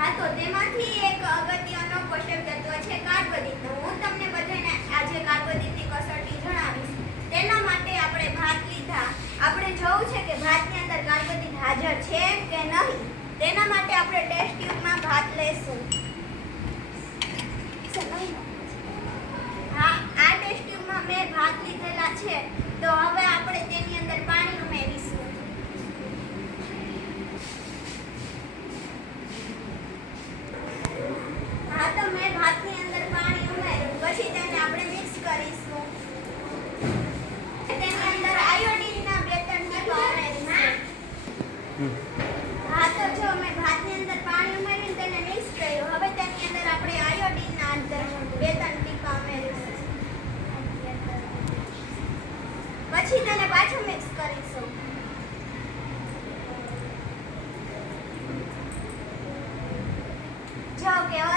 હા, તો તેમાંથી એક અગત્યનો પોષક તત્વ છે કાર્બોદિત. હું તમને બધાને આજે કાર્બોદિતની કસોટી જણાવીશ. તેના માટે આપણે ભાત લીધા. આપણે જોવું છે કે ભાતની અંદર કાર્બોદિત હાજર છે કે નહીં. તેના માટે આપણે ટેસ્ટ ટ્યુબમાં ભાત લેશું. હા, આ ટેસ્ટ ટ્યુબમાં મેં ભાત લીધેલા છે. તો હવે આપણે તેની અંદર પાણી ઉમેરીશું. હા, તો મેં ભાતની અંદર પાણી ઉમેર્યું. પછી તેને આપણે મિક્સ કરીશું. તેની અંદર આયોડીનના 2-3 ટીપા ઉમેરીશું. હા, તો જો મેં ભાતની અંદર પાણી ઉમેરીને તેને મિક્સ કર્યું. હવે તેની અંદર આપણે આયોડીનના 2-3 ટીપા ઉમેરીશું. પછી તેને પાછું મિક્સ કરીશું. જો કેવો